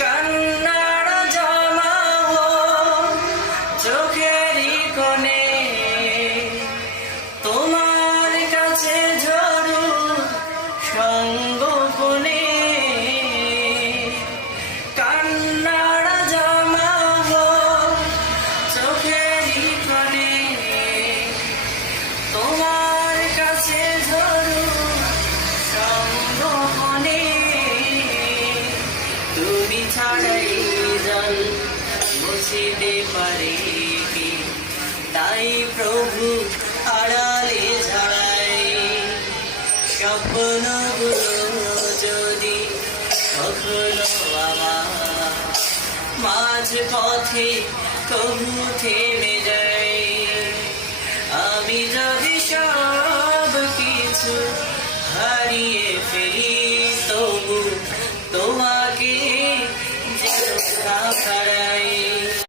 কান্নার জমাবো চোখেরই কোণে, তোমার কাছে ঝরু সঙ্গোপনে। কান্নার জমাবো চোখেরই কোণে, তোমার কাছে ঝরু সঙ্গোপনে। তুমি ছাড়াই জল মুছিতে পারে কি, তাই প্রভু আড়ালে ঝাড়াই স্বপ্নগুলো যদি কখনো আমার মাঝ পথে কবু থেমে যায়। আমি যদি সব কিছু হারিয়ে ফেলি তবু তোমাকে যেন না